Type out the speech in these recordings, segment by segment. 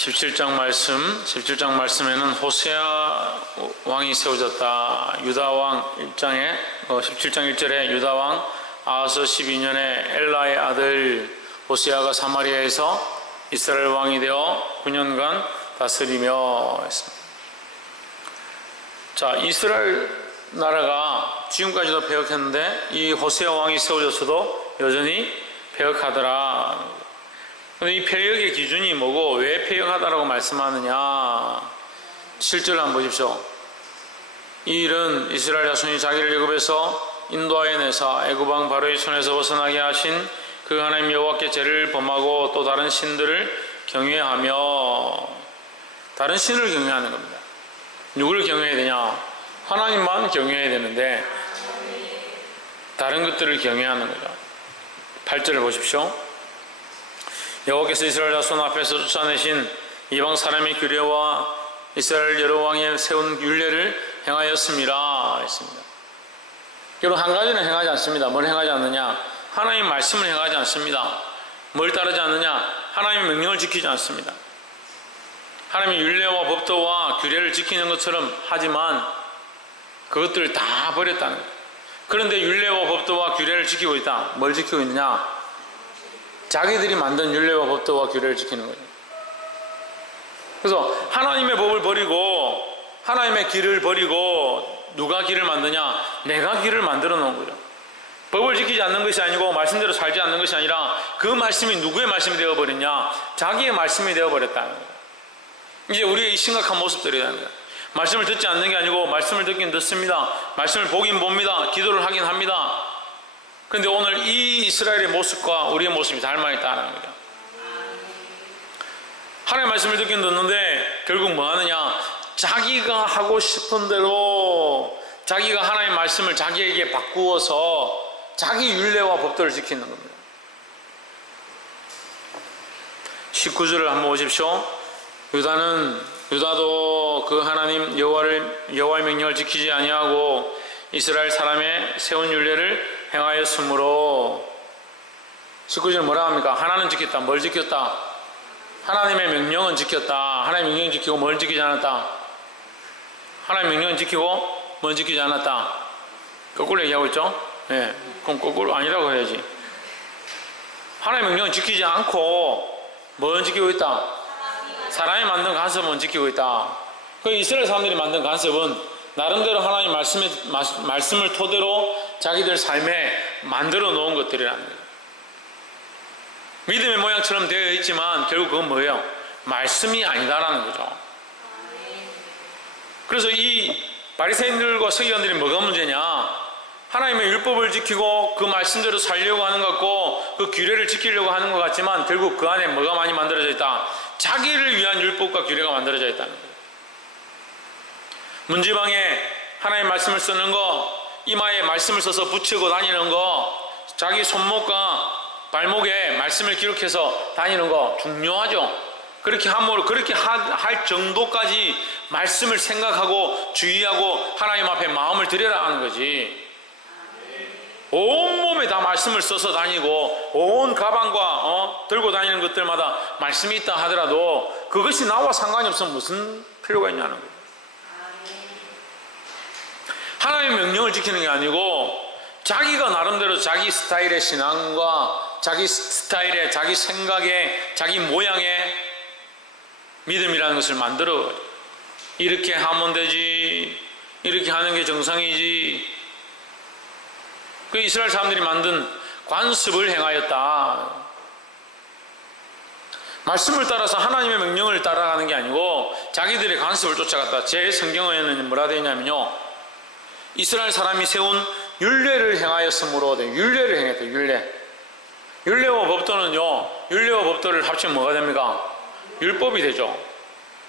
17장 말씀에는 호세아 왕이 세워졌다. 유다 왕 1장에 17장 1절에 유다 왕 아하스 12년에 엘라의 아들 호세아가 사마리아에서 이스라엘 왕이 되어 9년간 다스리며 했습니다. 자, 이스라엘 나라가 지금까지도 패역했는데 이 호세아 왕이 세워졌어도 여전히 패역하더라. 근데 이 패역의 기준이 뭐고 왜 패역하다라고 말씀하느냐? 7절 한번 보십시오. 이 일은 이스라엘 자손이 자기를 애굽에서 인도하여 내사 애굽 왕 바로의 손에서 벗어나게 하신 그 하나님 여호와께 죄를 범하고 또 다른 신들을 경외하며, 다른 신을 경외하는 겁니다. 누구를 경외해야 되냐? 하나님만 경외해야 되는데 다른 것들을 경외하는 거죠. 8절을 보십시오. 여호와께서 이스라엘 자손 앞에서 쫓아내신 이방 사람의 규례와 이스라엘 여러 왕이 세운 율례를 행하였습니다 했습니다. 여러분, 한 가지는 행하지 않습니다. 뭘 행하지 않느냐? 하나님 말씀을 행하지 않습니다. 뭘 따르지 않느냐? 하나님의 명령을 지키지 않습니다. 하나님의 율례와 법도와 규례를 지키는 것처럼 하지만 그것들을 다 버렸다는 거예요. 그런데 율례와 법도와 규례를 지키고 있다. 뭘 지키고 있느냐? 자기들이 만든 율례와 법도와 규례를 지키는 거죠. 그래서 하나님의 법을 버리고 하나님의 길을 버리고 누가 길을 만드냐? 내가 길을 만들어 놓은 거죠. 법을 지키지 않는 것이 아니고 말씀대로 살지 않는 것이 아니라 그 말씀이 누구의 말씀이 되어버렸냐? 자기의 말씀이 되어버렸다는 거예요. 이제 우리의 이 심각한 모습들이라는 거예요. 말씀을 듣지 않는 게 아니고 말씀을 듣긴 듣습니다. 말씀을 보긴 봅니다. 기도를 하긴 합니다. 그런데 오늘 이 이스라엘의 모습과 우리의 모습이 닮아있다는 거죠. 하나님의 말씀을 듣긴 듣는데 결국 뭐 하느냐? 자기가 하고 싶은 대로 자기가 하나님의 말씀을 자기에게 바꾸어서 자기 율례와 법도를 지키는 겁니다. 19절을 한번 보십시오. 유다도 그 하나님 여호와의 명령을 지키지 아니하고 이스라엘 사람의 세운 율례를 행하였으므로. 19절 뭐라 합니까? 하나는 지켰다. 뭘 지켰다? 하나님의 명령은 지켰다. 하나님의 명령은 지키고 뭘 지키지 않았다? 하나님의 명령은 지키고 뭘 지키지 않았다. 거꾸로 얘기하고 있죠? 네, 그럼 거꾸로 아니라고 해야지. 하나님의 명령은 지키지 않고 뭘 지키고 있다? 사람이 만든 간섭은 지키고 있다. 그 이스라엘 사람들이 만든 간섭은 나름대로 하나님 말씀을 토대로 자기들 삶에 만들어 놓은 것들이라는 거예요. 믿음의 모양처럼 되어 있지만 결국 그건 뭐예요? 말씀이 아니다라는 거죠. 그래서 이 바리새인들과 서기관들이 뭐가 문제냐? 하나님의 율법을 지키고 그 말씀대로 살려고 하는 것 같고 그 규례를 지키려고 하는 것 같지만 결국 그 안에 뭐가 많이 만들어져 있다? 자기를 위한 율법과 규례가 만들어져 있다는 거예요. 문지방에 하나님의 말씀을 쓰는 거, 이마에 말씀을 써서 붙이고 다니는 거, 자기 손목과 발목에 말씀을 기록해서 다니는 거 중요하죠. 그렇게 함으로 그렇게 할 정도까지 말씀을 생각하고 주의하고 하나님 앞에 마음을 들여라 하는 거지. 온몸에 다 말씀을 써서 다니고 온 가방과 들고 다니는 것들마다 말씀이 있다 하더라도 그것이 나와 상관이 없으면 무슨 필요가 있냐는 거예요. 하나님의 명령을 지키는 게 아니고 자기가 나름대로 자기 스타일의 신앙과 자기 스타일의 자기 생각의 자기 모양의 믿음이라는 것을 만들어. 이렇게 하면 되지, 이렇게 하는 게 정상이지. 그 이스라엘 사람들이 만든 관습을 행하였다. 말씀을 따라서 하나님의 명령을 따라가는 게 아니고 자기들의 관습을 쫓아갔다. 제 성경에는 뭐라 되어 있냐면요, 이스라엘 사람이 세운 율례를 행하였으므로 돼. 율례를 행했다. 율례와 법도는요, 율례와 법도를 합치면 뭐가 됩니까? 율법이 되죠.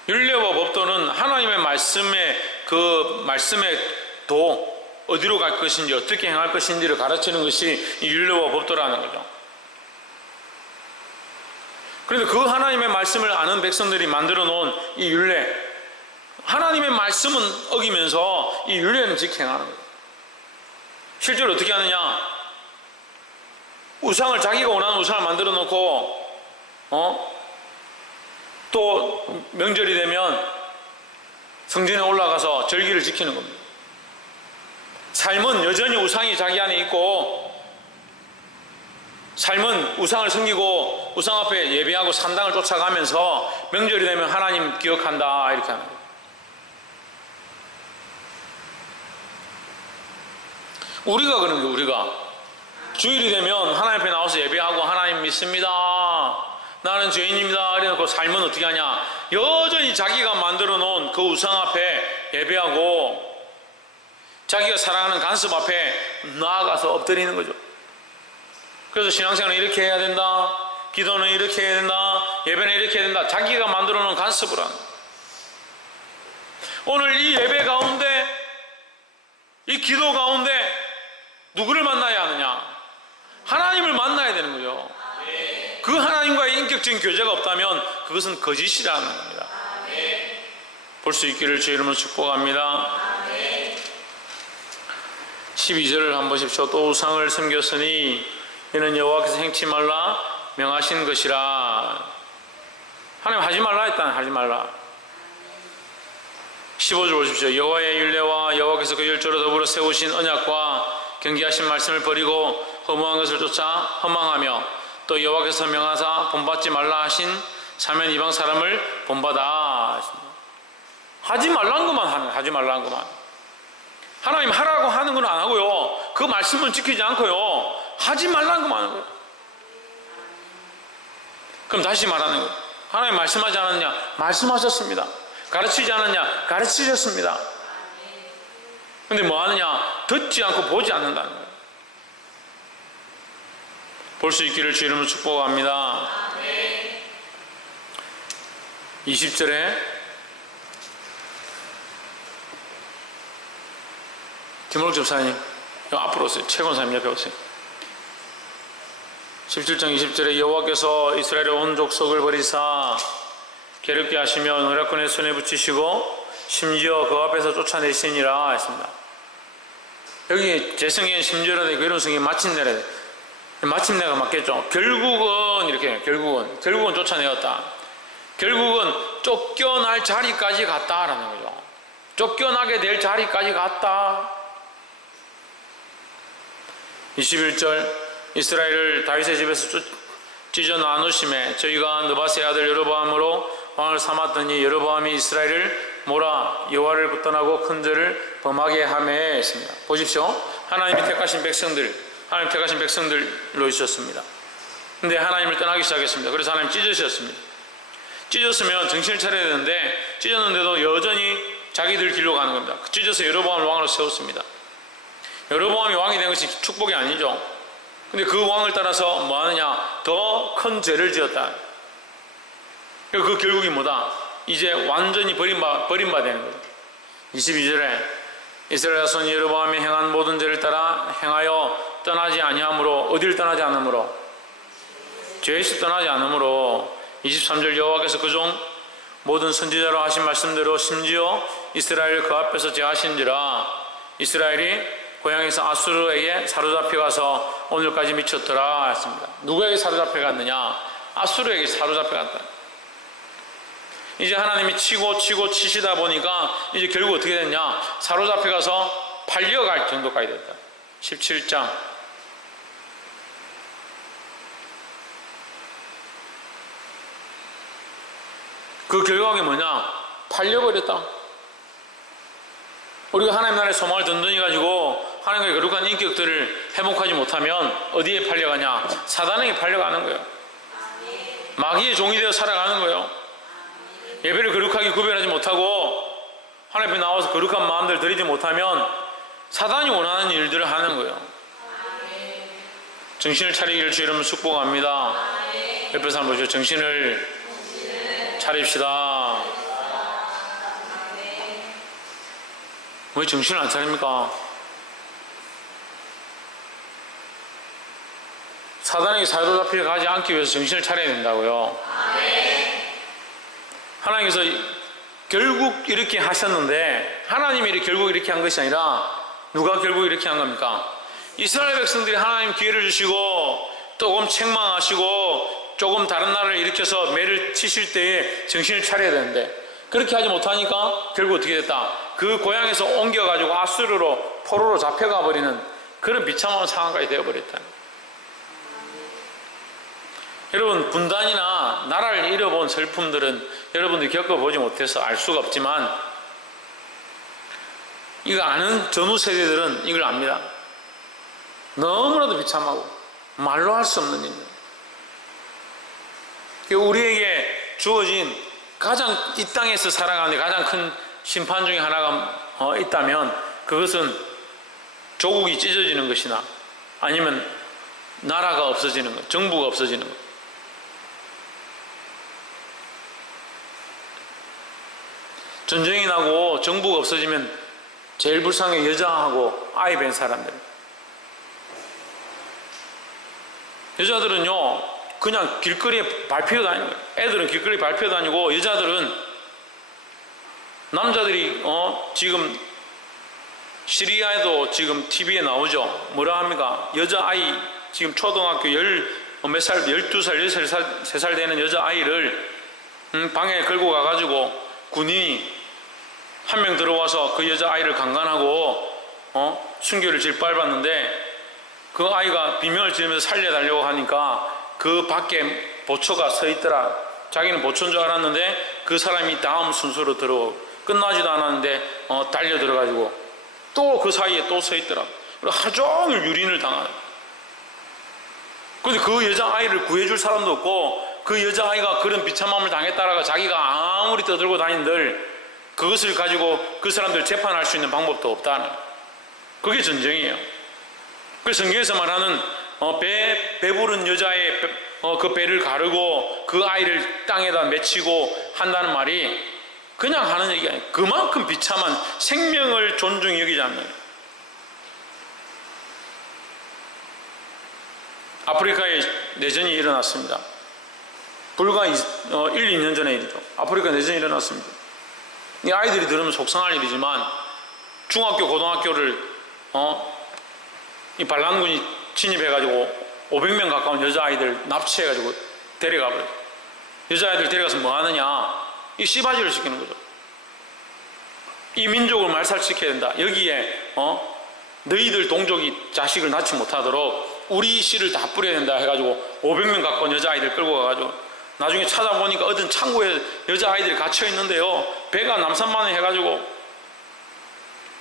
율례와 법도는 하나님의 말씀에 그 말씀에 도 어디로 갈 것인지 어떻게 행할 것인지를 가르치는 것이 이 율례와 법도라는 거죠. 그런데 그 하나님의 말씀을 아는 백성들이 만들어 놓은 이 율례, 하나님의 말씀은 어기면서 이 율례는 직행하는 거예요. 실제로 어떻게 하느냐? 우상을, 자기가 원하는 우상을 만들어 놓고 또 명절이 되면 성전에 올라가서 절기를 지키는 겁니다. 삶은 여전히 우상이 자기 안에 있고, 삶은 우상을 섬기고 우상 앞에 예배하고 산당을 쫓아가면서 명절이 되면 하나님 기억한다, 이렇게 하는 거예요. 우리가 그런 거예요. 우리가 주일이 되면 하나님 앞에 나와서 예배하고 하나님 믿습니다, 나는 죄인입니다 이래놓고 삶은 어떻게 하냐, 여전히 자기가 만들어 놓은 그 우상 앞에 예배하고 자기가 사랑하는 간섭 앞에 나아가서 엎드리는 거죠. 그래서 신앙생활은 이렇게 해야 된다, 기도는 이렇게 해야 된다, 예배는 이렇게 해야 된다, 자기가 만들어 놓은 간섭을 하는 거예요. 오늘 이 예배 가운데, 이 기도 가운데 누구를 만나야 하느냐? 하나님을 만나야 되는 거죠. 그 하나님과의 인격적인 교제가 없다면 그것은 거짓이라는 겁니다. 볼 수 있기를 주의 이름으로 축복합니다. 12절을 한번 보십시오. 또 우상을 섬겼으니 이는 여호와께서 행치 말라 명하신 것이라. 하나님 하지 말라 했다는, 하지 말라. 15절 보십시오. 여호와의 율례와 여호와께서 그 율조로 더불어 세우신 언약과 경계하신 말씀을 버리고 허무한 것을 쫓아 허망하며 또 여호와께서 명하사 본받지 말라 하신 사면 이방 사람을 본받아. 하지 말라는 것만 하는, 하지 말라는 것만. 하나님 하라고 하는 건 안 하고요, 그 말씀은 지키지 않고요, 하지 말라는 것만 하는 거예요. 그럼 다시 말하는 거예요. 하나님 말씀하지 않았냐? 말씀하셨습니다. 가르치지 않았냐? 가르치셨습니다. 근데 뭐 하느냐? 듣지 않고 보지 않는다는 거예요. 볼 수 있기를 주의 이름으로 축복합니다. 20절에 김원욱 집사님 앞으로 오세요. 최권사님 옆에 오세요. 17장 20절에 여호와께서 이스라엘의 온 족속을 버리사 괴롭게 하시며 노략꾼의 손에 붙이시고 심지어 그 앞에서 쫓아내시니라 했습니다. 여기 제 성경엔 심지어라 되고 이런 성경이 마침내라 돼. 마침내가 맞겠죠. 결국은 이렇게, 결국은 쫓아내었다. 결국은 쫓겨날 자리까지 갔다라는 거죠. 쫓겨나게 될 자리까지 갔다. 21절 이스라엘을 다윗의 집에서 찢어 나누심에 저희가 느바스의 아들 여로보암으로 왕을 삼았더니 여로보암이 이스라엘을 몰아 여호와를 붙단하고 큰 죄를 범하게 하매 했습니다. 보십시오. 하나님이 택하신 백성들, 하나님 택하신 백성들로 있었습니다. 근데 하나님을 떠나기 시작했습니다. 그래서 하나님 찢으셨습니다. 찢었으면 정신을 차려야 되는데 찢었는데도 여전히 자기들 길로 가는 겁니다. 찢어서 여로보암을 왕으로 세웠습니다. 여로보암이 왕이 된 것이 축복이 아니죠. 근데 그 왕을 따라서 뭐 하느냐? 더 큰 죄를 지었다. 그 결국이 뭐다? 이제 완전히 버림바 되는 거예요. 22절에 이스라엘 자손이 여로보암이 행한 모든 죄를 따라 행하여 떠나지 아니하므로, 어디를 떠나지 않으므로? 죄에서 떠나지 않으므로. 23절 여호와께서 그종 모든 선지자로 하신 말씀대로 심지어 이스라엘 그 앞에서 제하신지라. 이스라엘이 고향에서 아수르에게 사로잡혀가서 오늘까지 미쳤더라 했습니다. 누구에게 사로잡혀갔느냐? 아수르에게 사로잡혀갔다. 이제 하나님이 치고 치시다 보니까 이제 결국 어떻게 됐냐? 사로잡혀가서 팔려갈 정도까지 됐다. 17장 그 결과가 뭐냐? 팔려버렸다. 우리가 하나님 나라의 소망을 든든히 가지고 하나님과의 거룩한 인격들을 회복하지 못하면 어디에 팔려가냐? 사단에게 팔려가는 거예요. 마귀의 종이 되어 살아가는 거예요. 예배를 거룩하게 구별하지 못하고 하나님 앞에 나와서 거룩한 마음들 드리지 못하면 사단이 원하는 일들을 하는 거예요. 정신을 차리기를 주의 이름으로 축복합니다. 옆에 사람 보시죠. 정신을 차립시다. 왜 정신을 안 차립니까? 사단에게 사로잡혀 가지 않기 위해서 정신을 차려야 된다고요. 하나님께서 결국 이렇게 하셨는데, 하나님이 결국 이렇게 한 것이 아니라 누가 결국 이렇게 한 겁니까? 이스라엘 백성들이 하나님 기회를 주시고 조금 책망하시고 조금 다른 나라를 일으켜서 매를 치실 때에 정신을 차려야 되는데 그렇게 하지 못하니까 결국 어떻게 됐다? 그 고향에서 옮겨가지고 아수르로 포로로 잡혀가 버리는 그런 비참한 상황까지 되어버렸다. 여러분, 분단이나 나라를 잃어본 슬픔들은 여러분들이 겪어보지 못해서 알 수가 없지만 이거 아는 전후 세대들은 이걸 압니다. 너무나도 비참하고 말로 할 수 없는 일. 우리에게 주어진 가장 이 땅에서 살아가는 가장 큰 심판 중에 하나가 있다면 그것은 조국이 찢어지는 것이나 아니면 나라가 없어지는 것, 정부가 없어지는 것. 전쟁이 나고 정부가 없어지면 제일 불쌍해 여자하고 아이 뵌 사람들. 여자들은요 그냥 길거리에 밟혀 다니는 거예요. 애들은 길거리에 밟혀 다니고 여자들은 남자들이 지금 시리아에도 지금 TV에 나오죠. 뭐라 합니까? 여자아이 지금 초등학교 몇 살, 12살, 13살 되는 여자아이를 방에 끌고 가가지고 군인이 한 명 들어와서 그 여자아이를 강간하고 순교를 짓밟았는데 그 아이가 비명을 지르면서 살려달라고 하니까 그 밖에 보초가 서 있더라. 자기는 보초인 줄 알았는데 그 사람이 다음 순서로 들어오고 끝나지도 않았는데 달려 들어가지고 또 그 사이에 또 서 있더라. 그리고 하루 종일 유린을 당하는. 그런데 그 여자아이를 구해줄 사람도 없고 그 여자아이가 그런 비참함을 당했다라가 자기가 아무리 떠들고 다닌들 그것을 가지고 그 사람들 재판할 수 있는 방법도 없다는. 그게 전쟁이에요. 그래서 성경에서 말하는 배부른 여자의 그 배를 가르고 그 아이를 땅에다 맺히고 한다는 말이 그냥 하는 얘기가 아니에요. 그만큼 비참한 생명을 존중히 여기지 않는. 아프리카에 내전이 일어났습니다. 불과 1, 2년 전의 일이죠. 아프리카 내전이 일어났습니다. 이 아이들이 들으면 속상할 일이지만 중학교, 고등학교를 이 반란군이 침입해가지고 500명 가까운 여자아이들 납치해가지고 데려가 버려요. 여자아이들 데려가서 뭐 하느냐? 이 씨바지를 시키는 거죠. 이 민족을 말살시켜야 된다. 여기에 너희들 동족이 자식을 낳지 못하도록 우리 씨를 다 뿌려야 된다 해가지고 500명 가까운 여자아이들 끌고 가가지고 나중에 찾아보니까 어떤 창고에 여자아이들이 갇혀있는데요 배가 남산만에 해가지고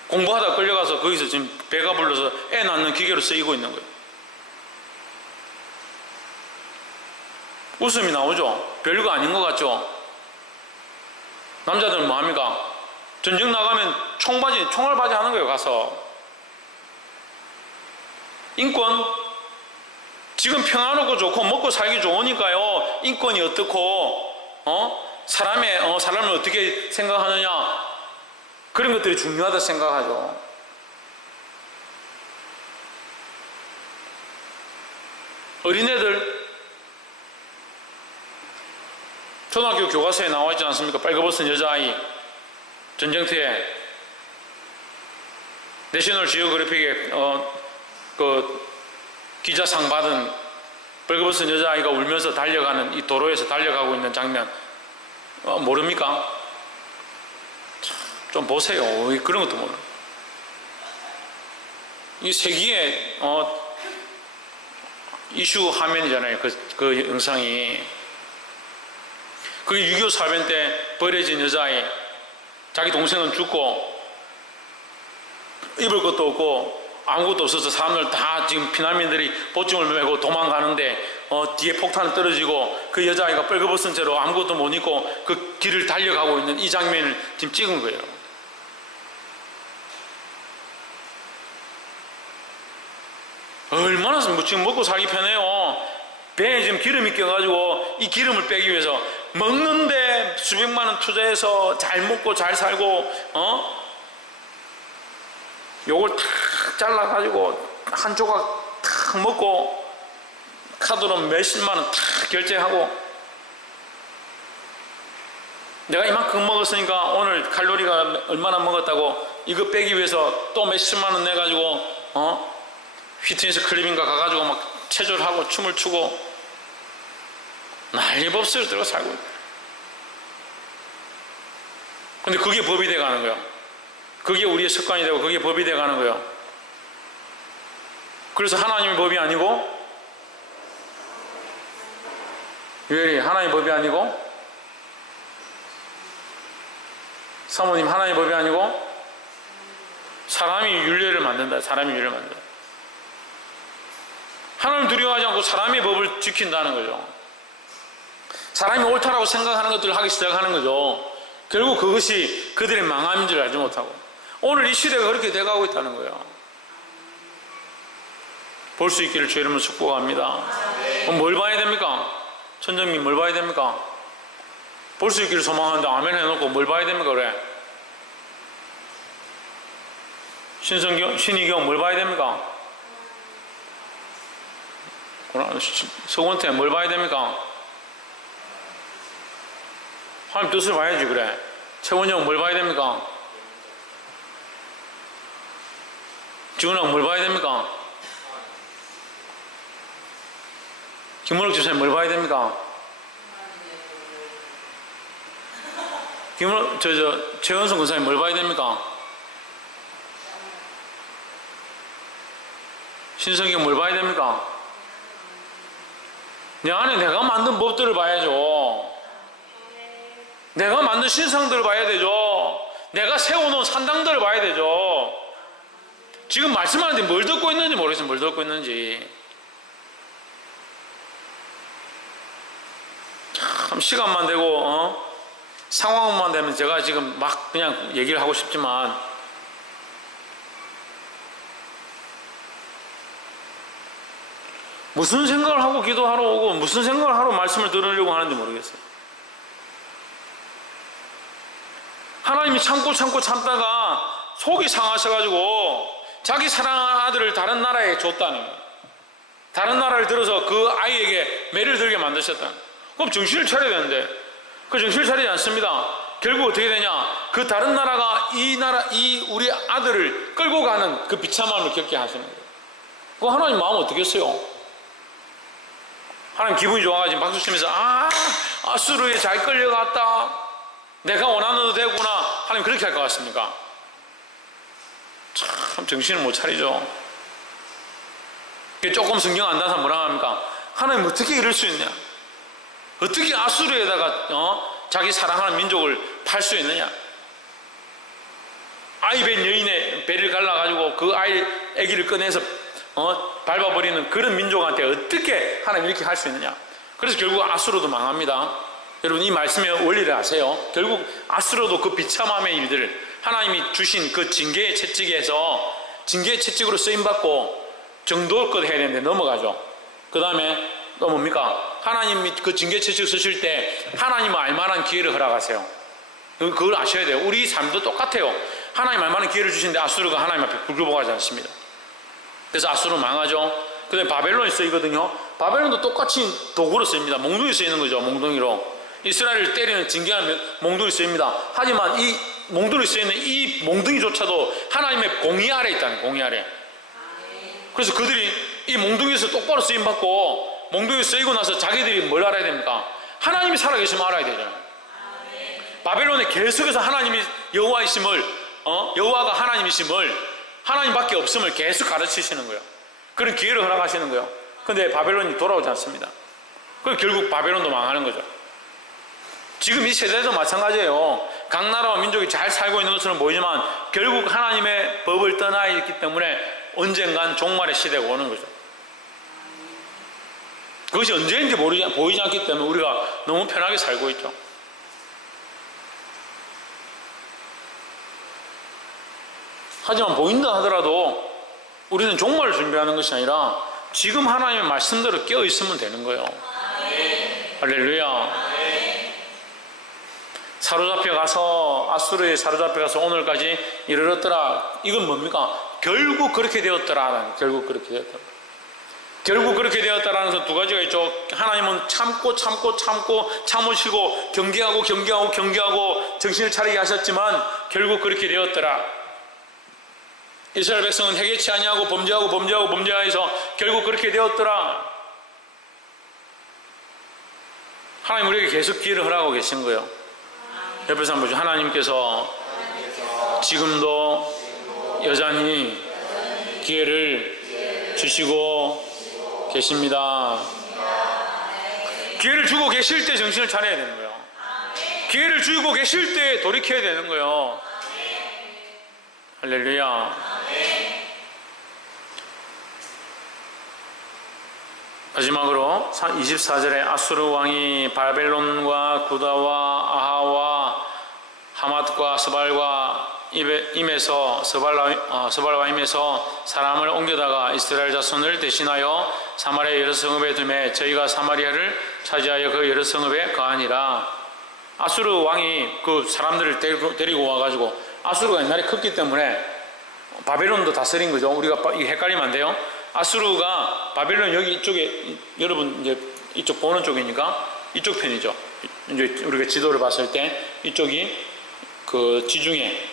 공부하다 끌려가서 거기서 지금 배가 불러서 애 낳는 기계로 쓰이고 있는 거예요. 웃음이 나오죠? 별거 아닌 것 같죠? 남자들은 뭐합니까? 전쟁 나가면 총알바지 하는 거예요. 가서 인권 지금 평화롭고 좋고 먹고 살기 좋으니까요 인권이 어떻고 사람을 어떻게 생각하느냐 그런 것들이 중요하다 생각하죠. 어린애들 초등학교 교과서에 나와 있지 않습니까? 빨개벗은 여자아이 전쟁터에 내셔널 지오그래픽에 그 기자상 받은 빨개벗은 여자아이가 울면서 달려가는 이 도로에서 달려가고 있는 장면 모릅니까? 좀 보세요. 그런 것도 모르. 이 세기의 이슈 화면이잖아요. 그 영상이. 그게 6.25 사변 때 버려진 여자아이 자기 동생은 죽고 입을 것도 없고 아무것도 없어서 사람들 다 지금 피난민들이 보증을 메고 도망가는데 뒤에 폭탄이 떨어지고 그 여자아이가 뻘거벗은 채로 아무것도 못 입고 그 길을 달려가고 있는 이 장면을 지금 찍은 거예요. 얼마나 지금 먹고 살기 편해요. 배에 지금 기름이 껴가지고 이 기름을 빼기 위해서 먹는데 수백만 원 투자해서 잘 먹고 잘 살고 요걸 탁 잘라가지고 한 조각 탁 먹고 카드로 몇십만 원 탁 결제하고 내가 이만큼 먹었으니까 오늘 칼로리가 얼마나 먹었다고 이거 빼기 위해서 또 몇십만 원 내가지고 피트니스 클럽인가 가가지고 막 체조를 하고 춤을 추고 난리법석을 들고 살고 있다. 근데 그게 법이 돼가는 거예요. 그게 우리의 습관이 되고 그게 법이 돼가는 거예요. 그래서 하나님의 법이 아니고, 왜 하나님의 법이 아니고, 사모님 하나님의 법이 아니고 사람이 윤례를 만든다. 사람이 윤례를 만든다. 하나님 두려워하지 않고 사람의 법을 지킨다는 거죠. 사람이 옳다라고 생각하는 것들을 하기 시작하는 거죠. 결국 그것이 그들의 망함인 줄 알지 못하고 오늘 이 시대가 그렇게 돼가고 있다는 거예요. 볼 수 있기를 주의 이름으로 축복합니다. 그럼 뭘 봐야 됩니까? 천정민 뭘 봐야 됩니까? 볼 수 있기를 소망하는데 아멘 해놓고 뭘 봐야 됩니까? 그래. 신이경 뭘 봐야 됩니까? 서건태 뭘 봐야 됩니까? 하나님 뜻을 봐야지. 그래. 최원영 뭘 봐야 됩니까? 지훈아 뭘 봐야 됩니까? 김문욱 집사님 뭘 봐야 됩니까? 최현성 권사님 뭘 봐야 됩니까? 신성경 뭘 봐야 됩니까? 내 안에 내가 만든 법들을 봐야죠. 내가 만든 신상들을 봐야 되죠. 내가 세워놓은 산당들을 봐야 되죠. 지금 말씀하는데 뭘 듣고 있는지 모르겠어요. 뭘 듣고 있는지. 참 시간만 되고 상황만 되면 제가 지금 막 그냥 얘기를 하고 싶지만 무슨 생각을 하고 기도하러 오고 무슨 생각을 하러 말씀을 들으려고 하는지 모르겠어요. 하나님이 참다가 속이 상하셔가지고 자기 사랑하는 아들을 다른 나라에 줬다는 거예요. 다른 나라를 들어서 그 아이에게 매를 들게 만드셨다는 거예요. 그럼 정신을 차려야 되는데 그 정신을 차리지 않습니다. 결국 어떻게 되냐? 그 다른 나라가 이 우리 아들을 끌고 가는 그 비참함을 겪게 하시는 거예요. 그거 하나님 마음 어떻겠어요? 하나님 기분이 좋아가지고 박수 치면서 아수르에 잘 끌려갔다. 내가 원하는 대로 되구나. 하나님 그렇게 할 것 같습니까? 참 정신을 못 차리죠. 조금 성경 안 다서 뭐라 합니까? 하나님 어떻게 이럴 수 있냐? 어떻게 아수르에다가 자기 사랑하는 민족을 팔 수 있느냐? 아이 벤 여인의 배를 갈라가지고 그 아기를 꺼내서 밟아버리는 그런 민족한테 어떻게 하나님 이렇게 할 수 있느냐? 그래서 결국 아수르도 망합니다. 여러분 이 말씀의 원리를 아세요? 결국 아수르도 그 비참함의 일들을 하나님이 주신 그 징계의 채찍에서 징계의 채찍으로 쓰임받고 정도껏 해야 되는데 넘어가죠. 그 다음에 또 뭡니까? 하나님이 그 징계 채찍 쓰실 때 하나님은 알만한 기회를 허락하세요. 그걸 아셔야 돼요. 우리 삶도 똑같아요. 하나님 알만한 기회를 주시는데 아수르가 하나님 앞에 굴복하지 않습니다. 그래서 아수르 망하죠. 그 다음에 바벨론이 쓰이거든요. 바벨론도 똑같이 도구로 쓰입니다. 몽둥이 쓰이는 거죠. 몽둥이로 이스라엘을 때리는 징계하는 몽둥이 쓰입니다. 하지만 이 몽둥이 쓰이는 이 몽둥이조차도 하나님의 공의 아래 있다는 공의 아래. 그래서 그들이 이 몽둥이에서 똑바로 쓰임받고 몽둥이 쓰이고 나서 자기들이 뭘 알아야 됩니까? 하나님이 살아계시면 알아야 되잖아요. 바벨론에 계속해서 하나님이 여호와이심을 여호와가 하나님이심을 하나님밖에 없음을 계속 가르치시는 거예요. 그런 기회를 허락하시는 거예요. 근데 바벨론이 돌아오지 않습니다. 그럼 결국 바벨론도 망하는 거죠. 지금 이 세대도 마찬가지예요. 각 나라와 민족이 잘 살고 있는 것처럼 보이지만 결국 하나님의 법을 떠나 있기 때문에 언젠간 종말의 시대가 오는 거죠. 그것이 언제인지 보이지 않기 때문에 우리가 너무 편하게 살고 있죠. 하지만 보인다 하더라도 우리는 종말을 준비하는 것이 아니라 지금 하나님의 말씀대로 깨어 있으면 되는 거예요. 할렐루야. 사로잡혀가서 아수르에 사로잡혀가서 오늘까지 이르렀더라. 이건 뭡니까? 결국 그렇게 되었더라. 결국 그렇게 되었더라. 결국 그렇게 되었다라는 것은 두 가지가 있죠. 하나님은 참고 참으시고 경계하고 정신을 차리게 하셨지만 결국 그렇게 되었더라. 이스라엘 백성은 회개치 아니하고 범죄하여서 결국 그렇게 되었더라. 하나님 우리에게 계속 기회를 허락하고 계신 거예요. 옆에서 한번 보죠. 하나님께서 지금도 여전히 기회를 주시고 계십니다. 기회를 주고 계실 때 정신을 차려야 되는 거예요. 기회를 주고 계실 때 돌이켜야 되는 거예요. 할렐루야. 마지막으로 24절에 아수르 왕이 바벨론과 구다와 아하와 하맛과 스발과 임에서 스발과 임에서 사람을 옮겨다가 이스라엘 자손을 대신하여 사마리아 여러 성읍에 두매 저희가 사마리아를 차지하여 그 여러 성읍에 거하니라. 아수르 왕이 그 사람들을 데리고 와가지고, 아수르가 옛날에 컸기 때문에 바벨론도 다스린 거죠. 우리가 헷갈리면 안 돼요. 아수르가 바벨론 여기 이쪽에, 여러분 이제 이쪽 보는 쪽이니까 이쪽 편이죠. 이제 우리가 지도를 봤을 때 이쪽이 그 지중해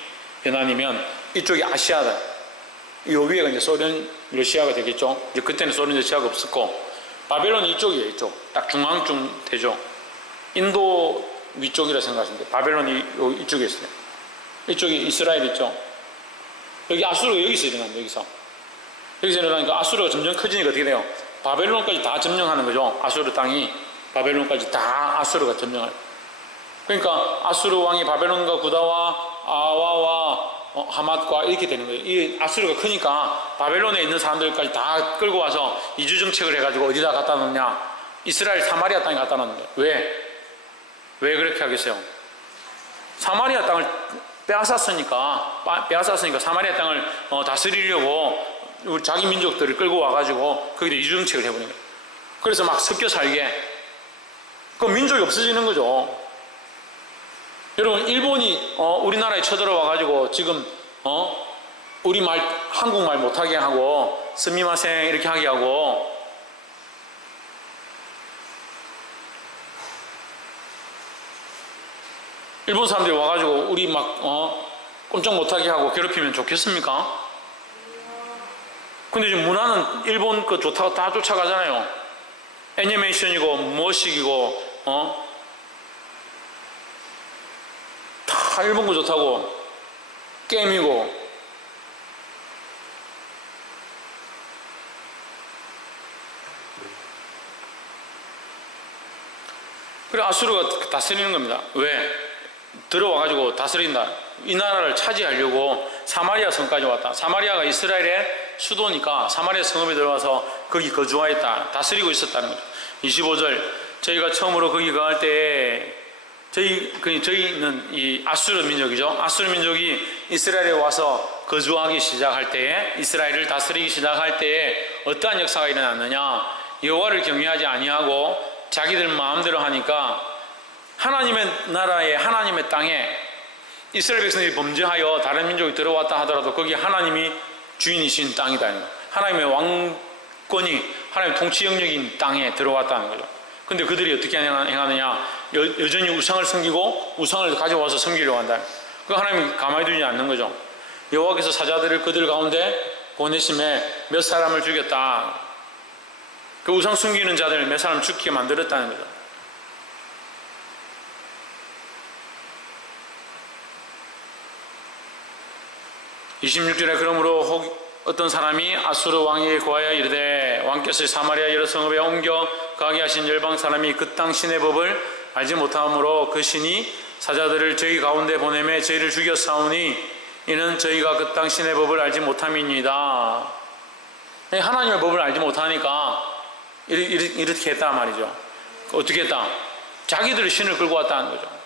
연안이면 이쪽이 아시아다. 이 위에가 이제 소련, 러시아가 되겠죠. 이제 그때는 소련, 러시아가 없었고, 바벨론이 이쪽이에요. 이쪽 딱 중앙쯤 되죠. 인도 위쪽이라 생각하시면 돼요. 바벨론이 이쪽에 있어요. 이쪽이 이스라엘 있죠. 여기 아수르가 여기서 일어납니다. 여기서 일어나니까 아수르가 점점 커지니까 어떻게 돼요? 바벨론까지 다 점령하는 거죠. 아수르 땅이 바벨론까지 다 아수르가 점령할. 그러니까 아수르 왕이 바벨론과 구다와 아와와 하맛과 이렇게 되는 거예요. 이 아수르가 크니까 바벨론에 있는 사람들까지 다 끌고 와서 이주 정책을 해가지고 어디다 갖다 놓냐? 이스라엘 사마리아 땅에 갖다 놨는 거예요. 왜 그렇게 하겠어요? 사마리아 땅을 빼앗았으니까 사마리아 땅을 다스리려고 자기 민족들을 끌고 와가지고 거기다 이주 정책을 해버린 거예요. 그래서 막 섞여 살게. 그 민족이 없어지는 거죠. 여러분, 일본이 우리나라에 쳐들어와가지고 지금 우리말 한국말 못하게 하고 스미마셍 이렇게 하게 하고, 일본 사람들이 와가지고 우리 막 꼼짝 못하게 하고 괴롭히면 좋겠습니까? 근데 지금 문화는 일본 거 좋다고 다 쫓아가잖아요. 애니메이션이고 무엇이고 다 일본 거 좋다고, 게임이고. 그래 아수르가 다스리는 겁니다. 왜? 들어와가지고 다스린다. 이 나라를 차지하려고 사마리아 성까지 왔다. 사마리아가 이스라엘의 수도니까 사마리아 성읍에 들어와서 거기 거주하였다. 다스리고 있었다는 거죠. 25절, 저희가 처음으로 거기 거할 때에 저희는 이 아수르 민족이죠. 아수르 민족이 이스라엘에 와서 거주하기 시작할 때에, 이스라엘을 다스리기 시작할 때에 어떠한 역사가 일어났느냐? 여호와를 경외하지 아니하고 자기들 마음대로 하니까 하나님의 나라에, 하나님의 땅에 이스라엘 백성들이 범죄하여 다른 민족이 들어왔다 하더라도 거기 하나님이 주인이신 땅이다. 하나님의 왕권이, 하나님의 통치 영역인 땅에 들어왔다는 거죠. 근데 그들이 어떻게 행하느냐? 여전히 우상을 섬기고 우상을 가져와서 섬기려고 한다. 그 하나님이 가만히 두지 않는 거죠. 여호와께서 사자들을 그들 가운데 보내심에 몇 사람을 죽였다. 그 우상 숨기는 자들을 몇 사람 죽게 만들었다는 거죠. (26절에) 그러므로 어떤 사람이 아수르 왕에게 고하여 이르되, 왕께서 사마리아 여러 성읍에 옮겨 가게 하신 열방 사람이 그 땅 신의 법을 알지 못하므로 그 신이 사자들을 저희 가운데 보내매 저희를 죽였사오니 이는 저희가 그 땅 신의 법을 알지 못함이니이다. 하나님의 법을 알지 못하니까 이렇게 했단 말이죠. 어떻게 했다? 자기들의 신을 끌고 왔다는 거죠.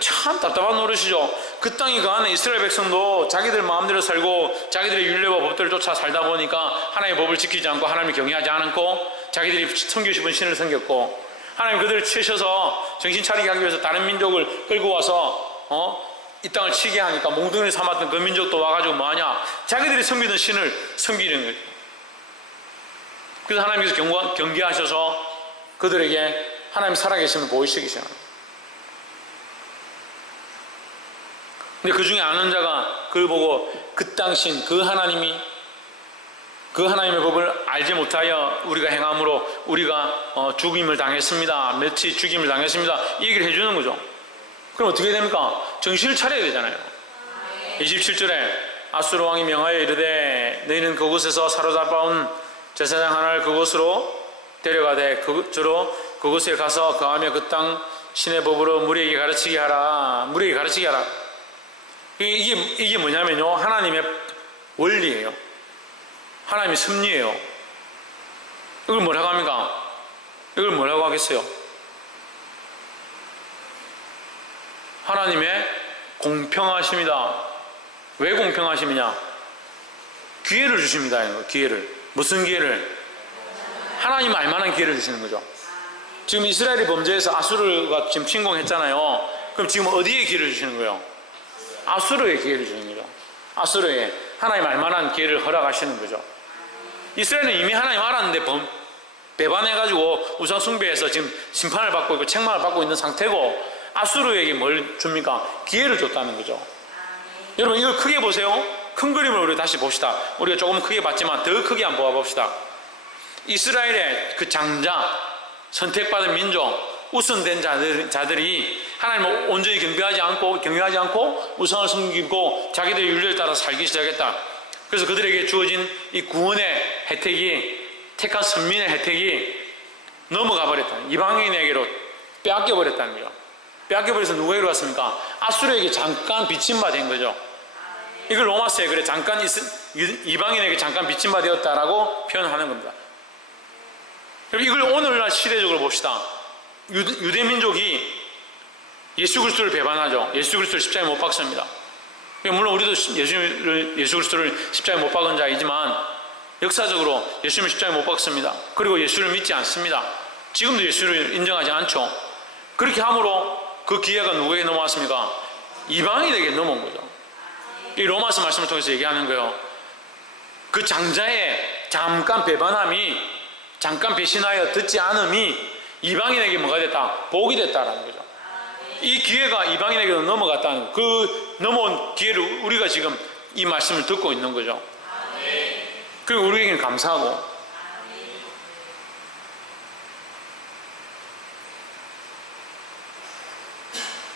참 답답한 노릇이죠. 그 땅이 거하는 이스라엘 백성도 자기들 마음대로 살고 자기들의 율례와 법들을 쫓아 살다 보니까 하나님의 법을 지키지 않고 하나님을 경외하지 않고 자기들이 섬기고 싶은 신을 섬겼고, 하나님 그들을 치셔서 정신 차리게 하기 위해서 다른 민족을 끌고 와서 이 땅을 치게 하니까 몽둥이를 삼았던 그 민족도 와가지고 뭐하냐? 자기들이 섬기던 신을 섬기는 거예요. 그래서 하나님께서 경계하셔서 그들에게 하나님 살아계심을 보이시기 시작합니다. 근데 그 중에 아는 자가 그걸 보고 그 땅 신, 그 하나님이 그 하나님의 법을 알지 못하여 우리가 행함으로 우리가 죽임을 당했습니다. 며칠 죽임을 당했습니다. 이 얘기를 해주는 거죠. 그럼 어떻게 됩니까? 정신을 차려야 되잖아요. 27절에 아수르 왕이 명하여 이르되 너희는 그곳에서 사로잡아온 제사장 하나를 그곳으로 데려가되 저로 그곳에 가서 거하며 그 땅 신의 법으로 무리에게 가르치게 하라. 무리에게 가르치게 하라. 이게 뭐냐면요, 하나님의 원리예요. 하나님의 섭리예요. 이걸 뭐라고 합니까? 이걸 뭐라고 하겠어요? 하나님의 공평하심이다. 왜 공평하심이냐? 기회를 주십니다. 기회를. 무슨 기회를? 하나님 알만한 기회를 주시는 거죠. 지금 이스라엘이 범죄해서 아수르가 지금 침공했잖아요. 그럼 지금 어디에 기회를 주시는 거예요? 아수르에 기회를 주는 거죠. 아수르에 하나님 알만한 기회를 허락하시는 거죠. 이스라엘은 이미 하나님 알았는데 배반해가지고 우상 숭배해서 지금 심판을 받고 있고 책망을 받고 있는 상태고, 아수르에게 뭘 줍니까? 기회를 줬다는 거죠. 여러분, 이걸 크게 보세요. 큰 그림을 우리 다시 봅시다. 우리가 조금 크게 봤지만 더 크게 한번 보아봅시다. 이스라엘의 그 장자, 선택받은 민족, 우선된 자들이 하나님을 온전히 경배하지 않고 우상을 섬기고 자기들의 윤리를 따라 살기 시작했다. 그래서 그들에게 주어진 이 구원의 혜택이, 택한 선민의 혜택이 넘어가 버렸다. 이방인에게로 빼앗겨 버렸다는 거죠. 빼앗겨 버려서 누구에게로 갔습니까? 아수르에게 잠깐 비친 바 된 거죠. 이걸 로마서에 그래 잠깐 이방인에게 잠깐 비친 바 되었다라고 표현하는 겁니다. 이걸 오늘날 시대적으로 봅시다. 유대 민족이 예수 그리스도를 배반하죠. 예수 그리스도를 십자가에 못 박습니다. 물론 우리도 예수 그리스도를 십자가에 못 박은 자이지만 역사적으로 예수님을 십자가에 못 박습니다. 그리고 예수를 믿지 않습니다. 지금도 예수를 인정하지 않죠. 그렇게 함으로 그 기회가 누구에게 넘어왔습니까? 이방인에게 넘어온 거죠. 이 로마서 말씀을 통해서 얘기하는 거예요. 그 장자의 잠깐 배반함이, 잠깐 배신하여 듣지 않음이 이방인에게 뭐가 됐다? 복이 됐다라는 거죠. 이 기회가 이방인에게도 넘어갔다는 거예요. 그 넘어온 기회를 우리가 지금 이 말씀을 듣고 있는 거죠. 그리고 우리에게는 감사하고,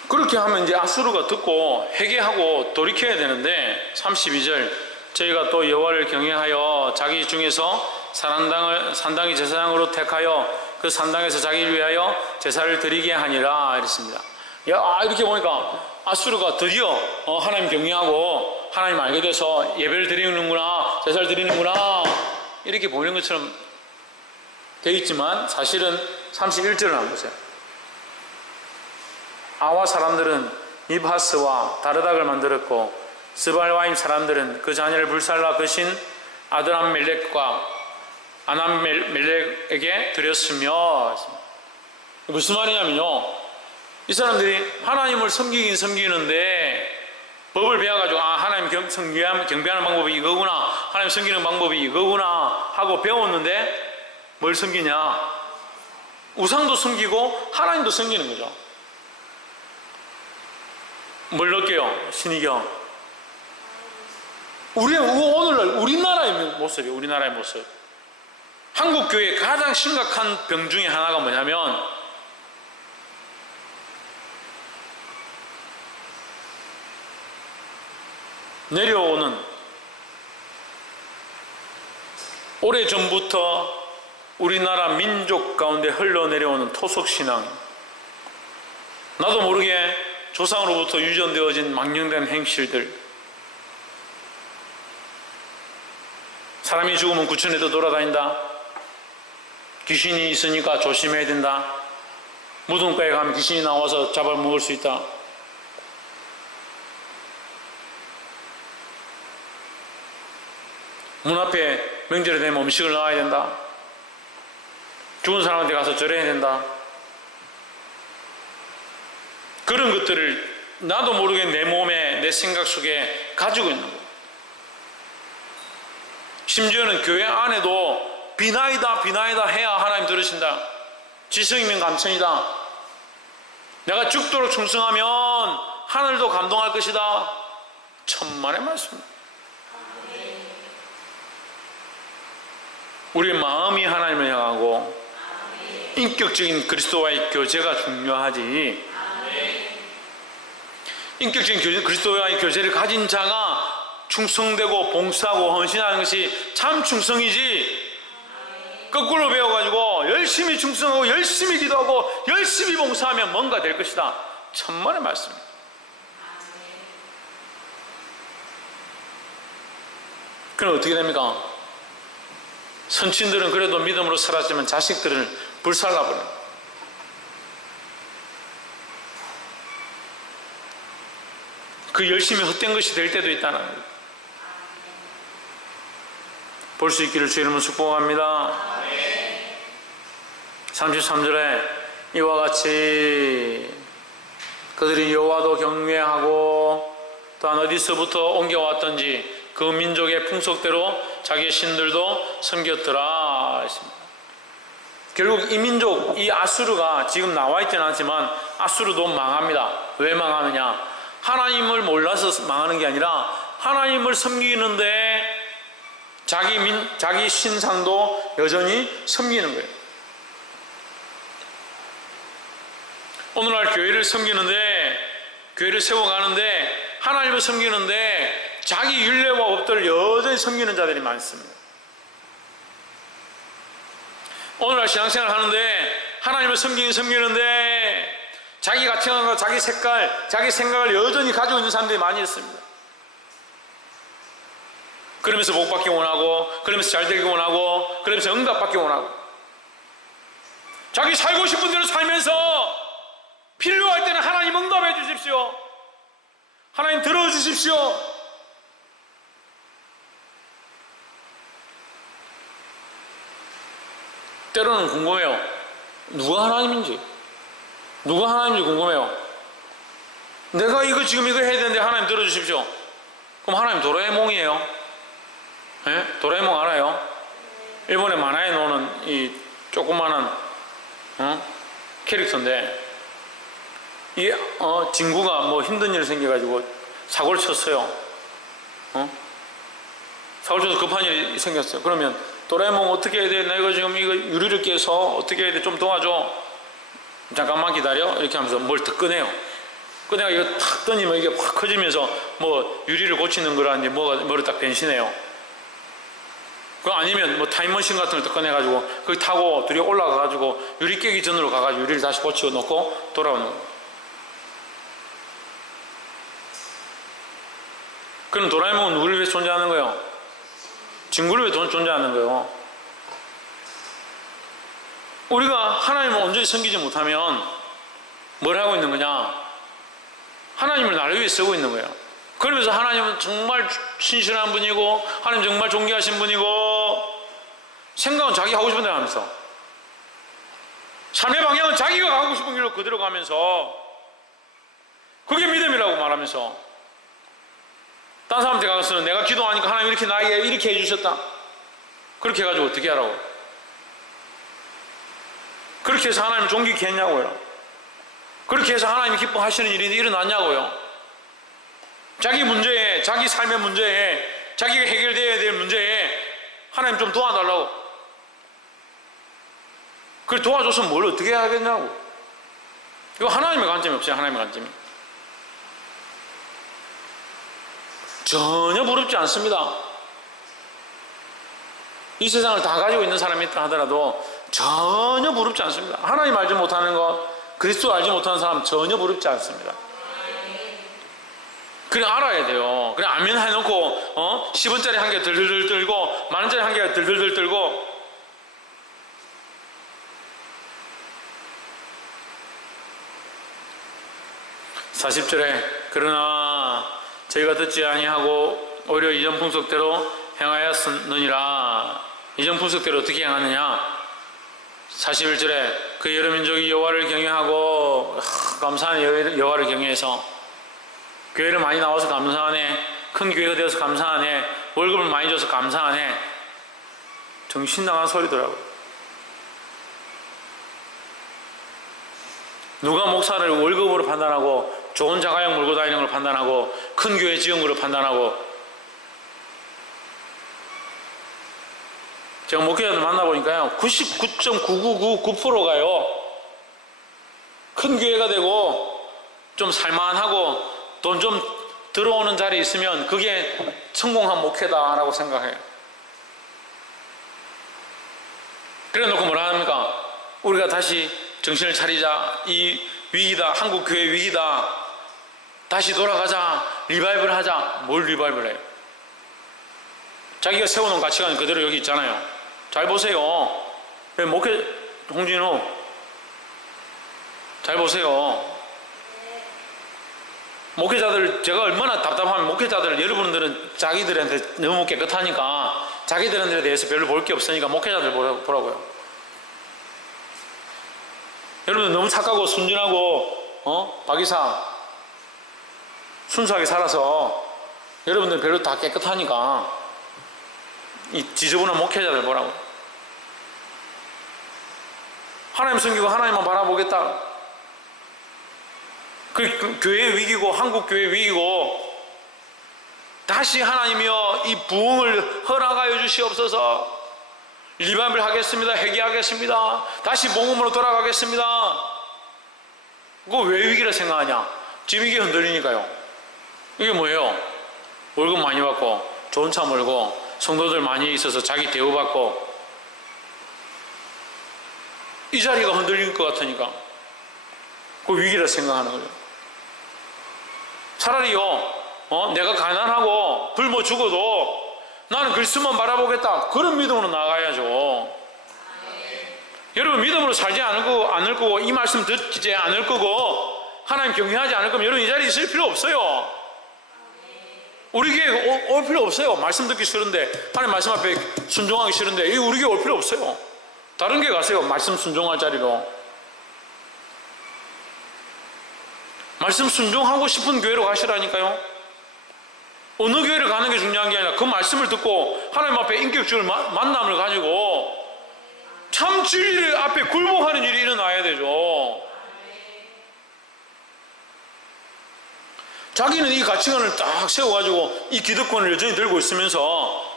그렇게 하면 이제 아수르가 듣고 회개하고 돌이켜야 되는데, 32절 저희가 또 여호와를 경외하여 자기 중에서 산당이 제사장으로 택하여 그 산당에서 자기를 위하여 제사를 드리게 하니라 이랬습니다. 야, 이렇게 보니까 아수르가 드디어 하나님 경외하고 하나님 알게 돼서 예배를 드리는구나, 제사를 드리는구나, 이렇게 보이는 것처럼 되어 있지만 사실은 31절을 한번 보세요. 아와 사람들은 이브하스와 다르닥을 만들었고 스발와임 사람들은 그 자녀를 불살라 그 신 아드람멜렉과 아남멜렉에게 드렸으며. 무슨 말이냐면요, 이 사람들이 하나님을 섬기긴 섬기는데 법을 배워가지고 하나님 경배하는 방법이 이거구나, 하나님 섬기는 방법이 이거구나 하고 배웠는데 뭘 섬기냐? 우상도 섬기고 하나님도 섬기는 거죠. 뭘 넣을게요? 신의경. 오늘날 우리나라의 모습이에요. 우리나라의 모습. 한국교회의 가장 심각한 병 중에 하나가 뭐냐면 내려오는, 오래전부터 우리나라 민족 가운데 흘러내려오는 토속신앙, 나도 모르게 조상으로부터 유전되어진 망령된 행실들, 사람이 죽으면 구천에도 돌아다닌다, 귀신이 있으니까 조심해야 된다, 무덤가에 가면 귀신이 나와서 잡아먹을 수 있다, 문 앞에 명절이 되면 음식을 놔야 된다, 죽은 사람한테 가서 절해야 된다, 그런 것들을 나도 모르게 내 몸에, 내 생각 속에 가지고 있는 거예요. 심지어는 교회 안에도 비나이다 해야 하나님 들으신다, 지성이면 감천이다, 내가 죽도록 충성하면 하늘도 감동할 것이다. 천만의 말씀. 우리의 마음이 하나님을 향하고 인격적인 그리스도와의 교제가 중요하지. 인격적인 그리스도와의 교제를 가진 자가 충성되고 봉사하고 헌신하는 것이 참 충성이지, 거꾸로 배워가지고 열심히 충성하고 열심히 기도하고 열심히 봉사하면 뭔가 될 것이다, 천만의 말씀입니다. 그럼 어떻게 됩니까? 선친들은 그래도 믿음으로 살았지만 자식들을 불살라버려요. 그 열심히 헛된 것이 될 때도 있다는 거예요. 볼 수 있기를 주 이름으로 축복합니다. 33절에 이와 같이 그들이 여호와도 경외하고 또한 어디서부터 옮겨왔던지 그 민족의 풍속대로 자기의 신들도 섬겼더라 했습니다. 결국 이 민족, 이 아수르가 지금 나와 있지는 않지만 아수르도 망합니다. 왜 망하느냐? 하나님을 몰라서 망하는 게 아니라 하나님을 섬기는데 자기 신상도 여전히 섬기는 거예요. 오늘날 교회를 섬기는데, 교회를 세워가는데, 하나님을 섬기는데 자기 율례와 법들을 여전히 섬기는 자들이 많습니다. 오늘날 신앙생활을 하는데 하나님을 섬기는데 자기 가치관과 자기 색깔, 자기 생각을 여전히 가지고 있는 사람들이 많이 있습니다. 그러면서 복받기 원하고, 그러면서 잘되기 원하고, 그러면서 응답받기 원하고, 자기 살고 싶은 대로 살면서 필요할 때는 하나님 응답해 주십시오, 하나님 들어주십시오. 때로는 궁금해요. 누가 하나님인지, 누가 하나님인지 궁금해요. 내가 지금 이거 해야 되는데 하나님 들어주십시오. 그럼 하나님 도라에몽이에요? 네? 도라에몽 알아요? 일본의 만화에 나오는 이 조그마한 캐릭터인데, 이 친구가 뭐 힘든 일이 생겨가지고 사고를 쳤어요. 사고를 쳐서 급한 일이 생겼어요. 그러면 도라에몽 어떻게 해야 돼? 나 이거 지금 이거 유리를 깨서 어떻게 해야 돼? 좀 도와줘. 잠깐만 기다려. 이렇게 하면서 뭘 더 꺼내요. 꺼내가 이거 탁 던지면 이게 확 커지면서 뭐 유리를 고치는 거라는지 뭐를 딱 변신해요. 그 아니면 뭐 타임머신 같은 걸 또 꺼내가지고 거기 타고 둘이 올라가가지고 유리 깨기 전으로 가가지고 유리를 다시 고쳐 놓고 돌아오는 거예요. 그럼 도라에몽은 누구를 위해서 존재하는 거예요? 친구를 위해서 존재하는 거예요. 우리가 하나님을 온전히 섬기지 못하면 뭘 하고 있는 거냐? 하나님을 나를 위해 쓰고 있는 거예요. 그러면서 하나님은 정말 신실한 분이고 하나님 정말 존귀하신 분이고 생각은 자기 하고 싶은 대로 하면서 삶의 방향은 자기가 가고 싶은 길로 그대로 가면서 그게 믿음이라고 말하면서 다른 사람한테 가서는 내가 기도하니까 하나님 이렇게 나에게 이렇게 해주셨다. 그렇게 해가지고 어떻게 하라고? 그렇게 해서 하나님을 존귀케 했냐고요? 그렇게 해서 하나님이 기뻐하시는 일이 일어났냐고요? 자기 문제에, 자기 삶의 문제에, 자기가 해결되어야 될 문제에 하나님 좀 도와달라고. 그걸 도와줬으면 뭘 어떻게 해야겠냐고. 이거 하나님의 관점이 없어요. 하나님의 관점이 전혀 부럽지 않습니다. 이 세상을 다 가지고 있는 사람이 있다 하더라도 전혀 부럽지 않습니다. 하나님 알지 못하는 것, 그리스도 알지 못하는 사람 전혀 부럽지 않습니다. 그래 알아야 돼요. 그래 아멘 해놓고 10원짜리 한 개 들들들 들고 만원짜리 한 개 들들들 들고 (40절에) 그러나 저희가 듣지 아니하고 오히려 이전 풍속대로 행하였느니라. 이전 풍속대로 어떻게 행하느냐? 41절에 그 여러 민족이 여호와를 경외하고 감사하네. 여호와를 경외해서 교회를 많이 나와서 감사하네. 큰 교회가 되어서 감사하네. 월급을 많이 줘서 감사하네. 정신 나간 소리더라고요. 누가 목사를 월급으로 판단하고 좋은 자가용 몰고 다니는 걸 판단하고 큰 교회 지은 걸로 판단하고 제가 목회자들 만나보니까요, 99.9999%가요, 큰 교회가 되고 좀 살만하고 돈 좀 들어오는 자리에 있으면 그게 성공한 목회다라고 생각해요. 그래 놓고 뭐라 합니까? 우리가 다시 정신을 차리자, 이 위기다, 한국 교회 위기다, 다시 돌아가자, 리바이벌 하자. 뭘 리바이벌 해요? 자기가 세워놓은 가치관이 그대로 여기 있잖아요. 잘 보세요. 목회, 홍진우, 잘 보세요. 목회자들, 제가 얼마나 답답하면 목회자들, 여러분들은 자기들한테 너무 깨끗하니까 자기들한테 대해서 별로 볼 게 없으니까 목회자들 보라고요. 여러분들 너무 착하고 순진하고 박이사 순수하게 살아서 여러분들 별로 다 깨끗하니까 이 지저분한 목회자들 보라고. 하나님 섬기고 하나님만 바라보겠다. 그 교회 위기고 한국 교회 위기고 다시 하나님이여 이 부흥을 허락하여 주시옵소서. 리바이벌 하겠습니다. 회개하겠습니다. 다시 복음으로 돌아가겠습니다. 그거 왜 위기라 생각하냐? 지금 이게 흔들리니까요. 이게 뭐예요? 월급 많이 받고 좋은 차 몰고 성도들 많이 있어서 자기 대우받고 이 자리가 흔들릴 것 같으니까 그 위기라 생각하는 거예요. 차라리요, 내가 가난하고 굶어 죽어도 나는 그리스도만 바라보겠다. 그런 믿음으로 나가야죠. 여러분 믿음으로 살지 않을 거고 이 말씀 듣지 않을 거고 하나님 경외하지 않을 거면 여러분 이 자리에 있을 필요 없어요. 우리 교회 올 필요 없어요. 말씀 듣기 싫은데, 하나님 말씀 앞에 순종하기 싫은데 우리 교회 올 필요 없어요. 다른 교회 가세요. 말씀 순종할 자리로. 말씀 순종하고 싶은 교회로 가시라니까요. 어느 교회를 가는 게 중요한 게 아니라 그 말씀을 듣고 하나님 앞에 인격적인 만남을 가지고 참 진리를 앞에 굴복하는 일이 일어나야 되죠. 자기는 이 가치관을 딱 세워가지고 이 기득권을 여전히 들고 있으면서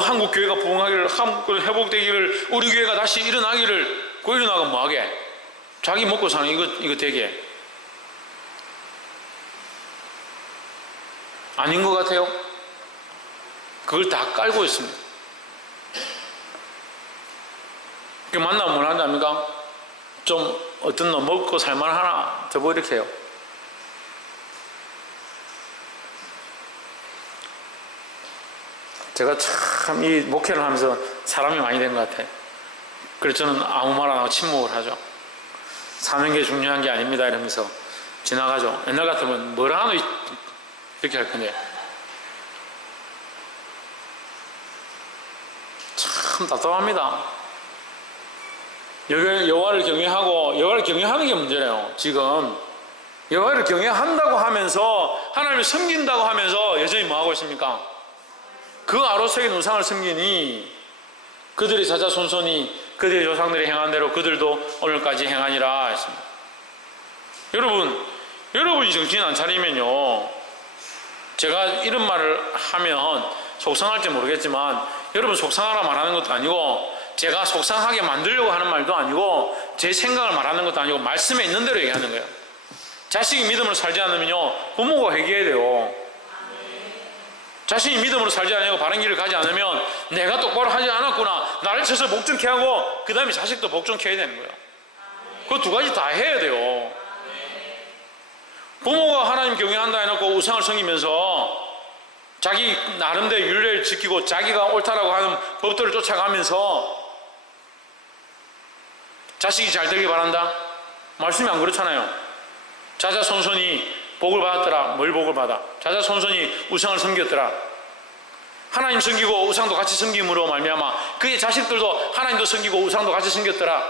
한국 교회가 부흥하기를, 한국 회복되기를, 우리 교회가 다시 일어나기를, 그 일어나면 뭐하게? 자기 먹고 사는 이거 되게 아닌 것 같아요. 그걸 다 깔고 있습니다. 만나면 뭘 한답니까? 좀 어떤 놈 먹고 살만하나 저보 이렇게 해요. 제가 참 이 목회를 하면서 사람이 많이 된 것 같아요. 그래서 저는 아무 말 안 하고 침묵을 하죠. 사는 게 중요한 게 아닙니다 이러면서 지나가죠. 옛날 같으면 뭐라 하노 이렇게 할 건데 참 답답합니다. 여호와를 경외하고, 여호와를 경외하는 게 문제래요. 지금 여호와를 경외한다고 하면서 하나님을 섬긴다고 하면서 여전히 뭐하고 있습니까? 그 아로색인 우상을 섬기니 그들의 자자손손이 그들의 조상들이 행한 대로 그들도 오늘까지 행하니라 했습니다. 여러분이 정신 안 차리면요, 제가 이런 말을 하면 속상할지 모르겠지만 여러분 속상하라 말하는 것도 아니고 제가 속상하게 만들려고 하는 말도 아니고 제 생각을 말하는 것도 아니고 말씀에 있는 대로 얘기하는 거예요. 자식이 믿음으로 살지 않으면요 부모가 회개해야 돼요. 자신이 믿음으로 살지 않고 바른 길을 가지 않으면 내가 똑바로 하지 않았구나, 나를 쳐서 복종케 하고 그 다음에 자식도 복종케 해야 되는 거예요. 그 두 가지 다 해야 돼요. 부모가 하나님 경외한다 해놓고 우상을 섬기면서 자기 나름대로 율례를 지키고 자기가 옳다라고 하는 법들을 쫓아가면서 자식이 잘 되길 바란다? 말씀이 안 그렇잖아요. 자자손손이 복을 받았더라. 뭘 복을 받아? 자자손손이 우상을 섬겼더라. 하나님 섬기고 우상도 같이 섬김으로 말미암아 그의 자식들도 하나님도 섬기고 우상도 같이 섬겼더라.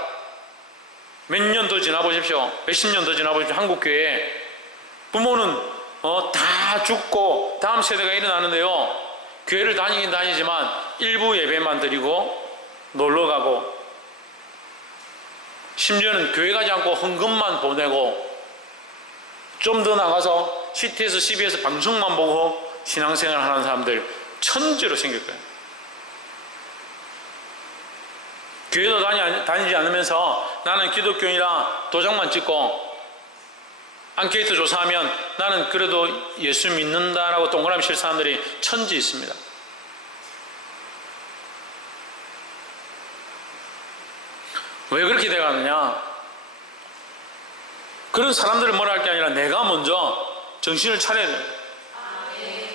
몇 년 더 지나보십시오. 몇십 년 더 지나보십시오. 한국교회에 부모는 다 죽고 다음 세대가 일어나는데요, 교회를 다니긴 다니지만 일부 예배만 드리고 놀러가고 심지어는 교회 가지 않고 헌금만 보내고 좀 더 나가서 CT에서 CB에서 방송만 보고 신앙생활 하는 사람들 천지로 생길 거예요. 교회도 다니지 않으면서 나는 기독교인이라 도장만 찍고 앙케이트 조사하면 나는 그래도 예수 믿는다라고 동그라미 칠 사람들이 천지 있습니다. 왜 그렇게 돼가느냐? 그런 사람들을 뭐라 할 게 아니라 내가 먼저 정신을 차려야 돼요.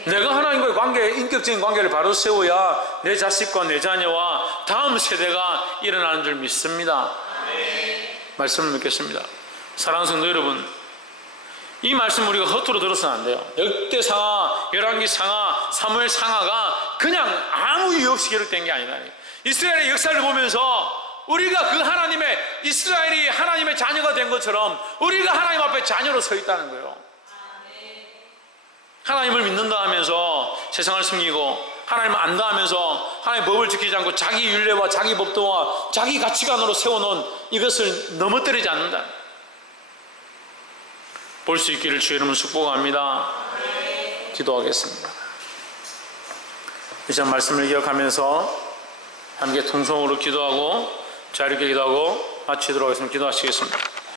내가 하나님과의 관계, 인격적인 관계를 바로 세워야 내 자식과 내 자녀와 다음 세대가 일어나는 줄 믿습니다. 말씀을 믿겠습니다. 사랑하는 성도 여러분, 이 말씀 우리가 허투루 들어서는 안 돼요. 역대상하, 열왕기상하, 사무엘상하가 그냥 아무 이유 없이 기록된 게 아니다. 이스라엘의 역사를 보면서 우리가 그 하나님의, 이스라엘이 하나님의 자녀가 된 것처럼 우리가 하나님 앞에 자녀로 서 있다는 거예요. 하나님을 믿는다 하면서 세상을 숨기고 하나님을 안다 하면서 하나님의 법을 지키지 않고 자기 율례와 자기 법도와 자기 가치관으로 세워놓은 이것을 넘어뜨리지 않는다. 볼 수 있기를 주의 이름으로 축복합니다. 기도하겠습니다. 이제 말씀을 기억하면서 함께 통성으로 기도하고 자유롭게 기도하고 마치도록 하겠습니다. 기도하시겠습니다.